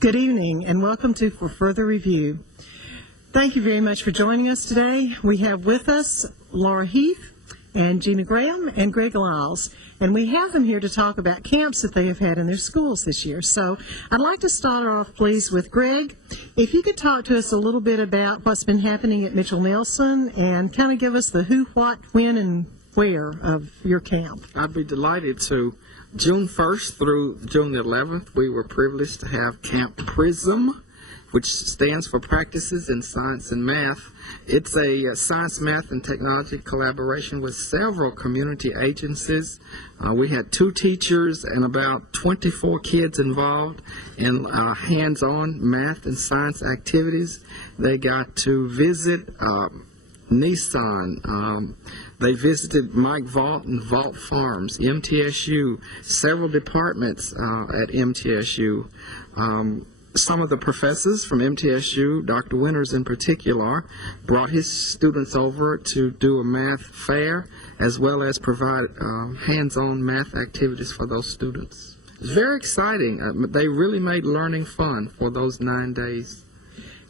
Good evening and welcome to For Further Review. Thank you very much for joining us today. We have with us Laura Heath and Gina Graham and Greg Lyles, and we have them here to talk about camps that they have had in their schools this year. So I'd like to start off, please, with Greg. If you could talk to us a little bit about what's been happening at Mitchell Nelson and kind of give us the who, what, when, and where of your camp. I'd be delighted to. June 1st through June 11th, we were privileged to have Camp PRISM, which stands for Practices in Science and Math. It's a science, math, and technology collaboration with several community agencies. We had 2 teachers and about 24 kids involved in hands-on math and science activities. They got to visit Nissan. They visited Mike Vault and Vault Farms, MTSU, several departments at MTSU. Some of the professors from MTSU, Dr. Winters in particular, brought his students over to do a math fair as well as provide hands-on math activities for those students. It was very exciting. They really made learning fun for those 9 days.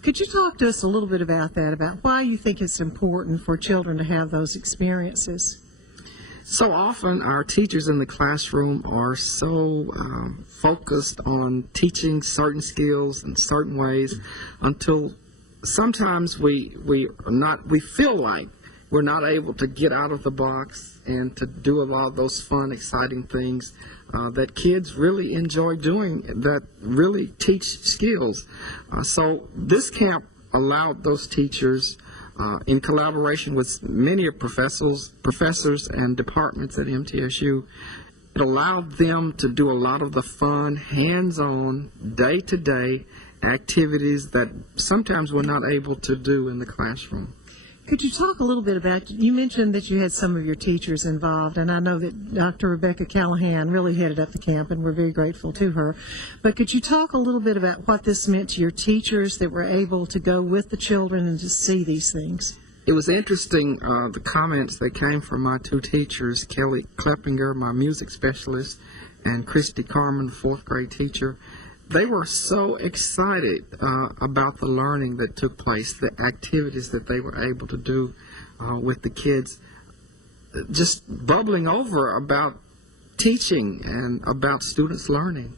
Could you talk to us a little bit about that, about why you think it's important for children to have those experiences? So often our teachers in the classroom are so focused on teaching certain skills in certain ways until sometimes we feel like we're not able to get out of the box and to do a lot of those fun, exciting things that kids really enjoy doing that really teach skills. So this camp allowed those teachers, in collaboration with many professors and departments at MTSU, it allowed them to do a lot of the fun, hands-on, day-to-day activities that sometimes we're not able to do in the classroom. Could you talk a little bit about, you mentioned that you had some of your teachers involved, and I know that Dr. Rebecca Callahan really headed up the camp, and we're very grateful to her. But could you talk a little bit about what this meant to your teachers that were able to go with the children and to see these things? It was interesting, the comments that came from my 2 teachers, Kelly Kleppinger, my music specialist, and Christy Carmen, 4th grade teacher. They were so excited about the learning that took place, the activities that they were able to do with the kids, just bubbling over about teaching and about students learning.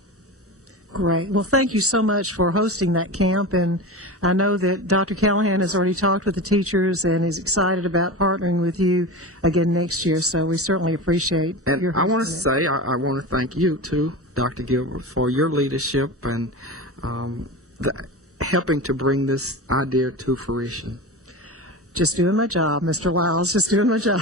Great. Well, thank you so much for hosting that camp, and I know that Dr. Callahan has already talked with the teachers and is excited about partnering with you again next year, so we certainly appreciate your hosting. I want to say, I want to thank you too, Dr. Gilbert, for your leadership and helping to bring this idea to fruition. Just doing my job, Mr. Lyles, just doing my job.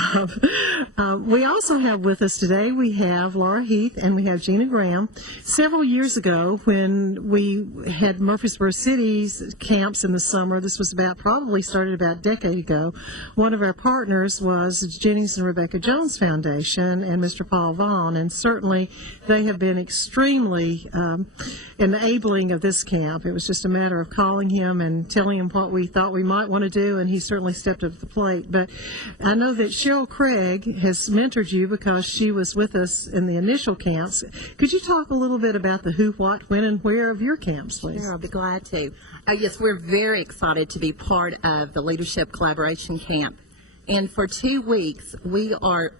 We also have with us today, we have Laura Heath and we have Gina Graham. Several years ago when we had Murfreesboro City's camps in the summer, this was probably started about a decade ago, one of our partners was Jennings and Rebecca Jones Foundation and Mr. Paul Vaughn, and certainly they have been extremely enabling of this camp. It was just a matter of calling him and telling him what we thought we might want to do, and he certainly stepped up to the plate. But I know that Cheryl Craig has mentored you because she was with us in the initial camps. Could you talk a little bit about the who, what, when, and where of your camps, please? Sure, I'll be glad to. Yes, we're very excited to be part of the Leadership Collaboration Camp. And for 2 weeks, we are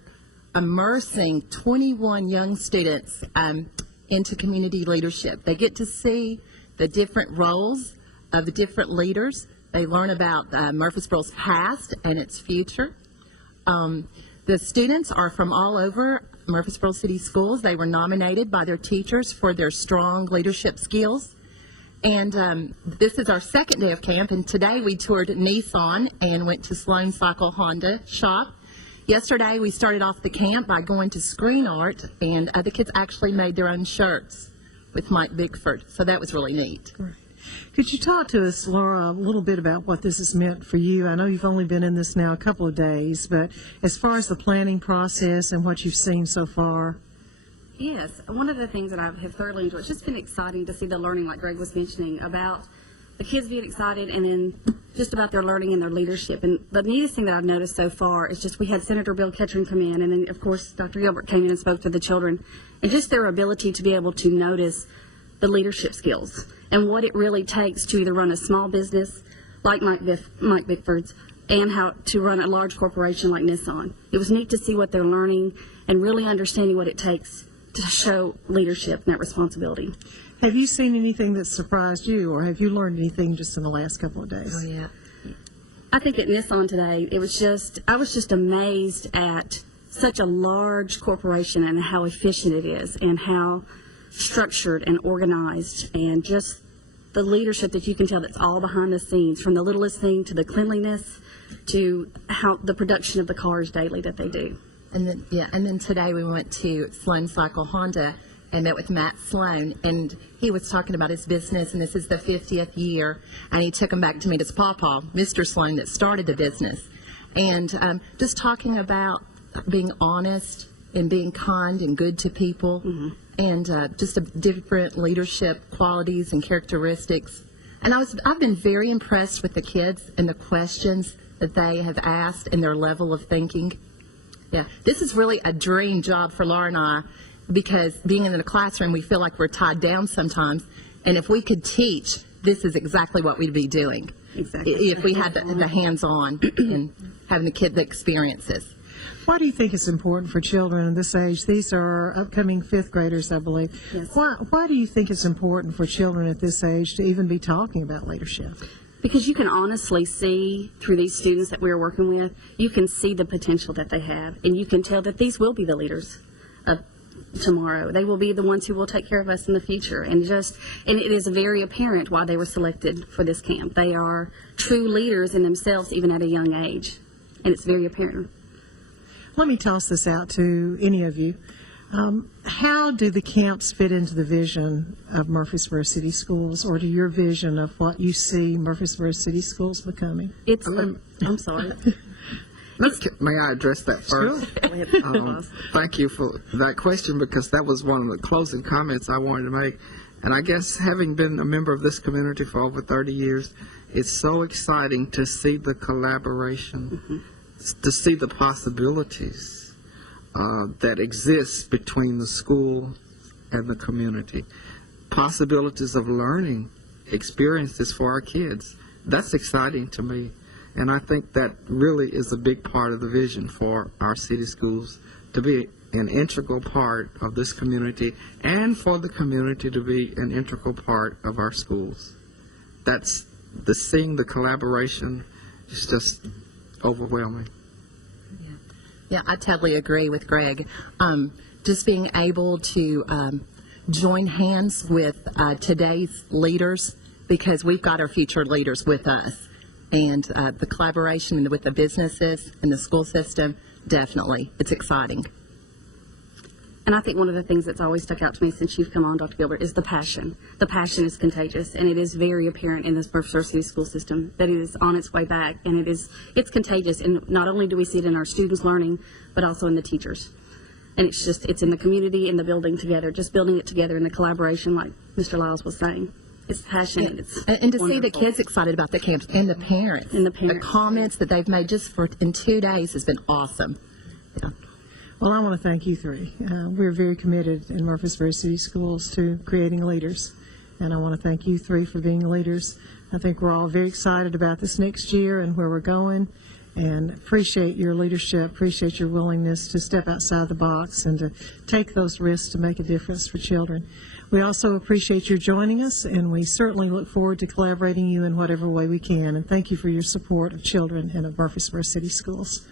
immersing 21 young students into community leadership. They get to see the different roles of the different leaders. They learn about Murfreesboro's past and its future. The students are from all over Murfreesboro City Schools. They were nominated by their teachers for their strong leadership skills. And this is our 2nd day of camp, and today we toured Nissan and went to Sloan Cycle Honda shop. Yesterday we started off the camp by going to Screen Art, and the kids actually made their own shirts with Mike Bickford, so that was really neat. Great. Could you talk to us, Laura, a little bit about what this has meant for you? I know you've only been in this now a couple of days, but as far as the planning process and what you've seen so far. Yes, one of the things that I have thoroughly enjoyed, it's just been exciting to see the learning, like Greg was mentioning, about the kids being excited and then just about their learning and their leadership. And the neatest thing that I've noticed so far is just we had Senator Bill Ketchum come in, and then, of course, Dr. Gilbert came in and spoke to the children, and just their ability to be able to notice the leadership skills and what it really takes to either run a small business like Mike Bickford's and how to run a large corporation like Nissan. It was neat to see what they're learning and really understanding what it takes to show leadership and that responsibility. Have you seen anything that surprised you, or have you learned anything just in the last couple of days? Oh, yeah. I think at Nissan today, I was just amazed at such a large corporation and how efficient it is and how structured and organized, and just the leadership that you can tell that's all behind the scenes, from the littlest thing to the cleanliness to how the production of the cars daily that they do. And then today we went to Sloan Cycle Honda and met with Matt Sloan, and he was talking about his business, and this is the 50th year, and he took him back to meet his pawpaw, Mr. Sloan, that started the business, and just talking about being honest and being kind and good to people, and just different leadership qualities and characteristics. And I've been very impressed with the kids and the questions that they have asked and their level of thinking. Yeah, this is really a dream job for Laura and I, because being in the classroom, we feel like we're tied down sometimes. And if we could teach, this is exactly what we'd be doing. Exactly. If we had the hands-on and having the experiences. Why do you think it's important for children at this age? These are upcoming fifth graders, I believe. Yes. Why do you think it's important for children at this age to even be talking about leadership? Because you can honestly see through these students that we're working with, you can see the potential that they have, and you can tell that these will be the leaders of tomorrow. They will be the ones who will take care of us in the future, and it is very apparent why they were selected for this camp. They are true leaders in themselves, even at a young age, and it's very apparent. Let me toss this out to any of you. How do the camps fit into the vision of Murfreesboro City Schools, or to your vision of what you see Murfreesboro City Schools becoming? I'm sorry. May I address that first? Thank you for that question, because that was one of the closing comments I wanted to make. And I guess, having been a member of this community for over 30 years, it's so exciting to see the collaboration, to see the possibilities that exist between the school and the community. Possibilities of learning experiences for our kids. That's exciting to me. And I think that really is a big part of the vision for our city schools, to be an integral part of this community, and for the community to be an integral part of our schools. That's seeing the collaboration is just overwhelming. Yeah, I totally agree with Greg. Just being able to join hands with today's leaders, because we've got our future leaders with us. And the collaboration with the businesses and the school system, definitely. It's exciting. And I think one of the things that's always stuck out to me since you've come on, Dr. Gilbert, is the passion. The passion is contagious, and it is very apparent in this Murfreesboro City school system that it is on its way back, and it's contagious. And not only do we see it in our students learning, but also in the teachers. And it's in the community, in the building together, just building it together in the collaboration, like Mr. Lyles was saying. It's passionate. And to see the kids excited about the camps, and the parents. The comments that they've made just in 2 days has been awesome. Yeah. Well, I want to thank you three. We're very committed in Murfreesboro City Schools to creating leaders, and I want to thank you three for being leaders. I think we're all very excited about this next year and where we're going, and appreciate your leadership, appreciate your willingness to step outside the box and to take those risks to make a difference for children. We also appreciate your joining us, and we certainly look forward to collaborating you in whatever way we can. And thank you for your support of children and of Murfreesboro City Schools.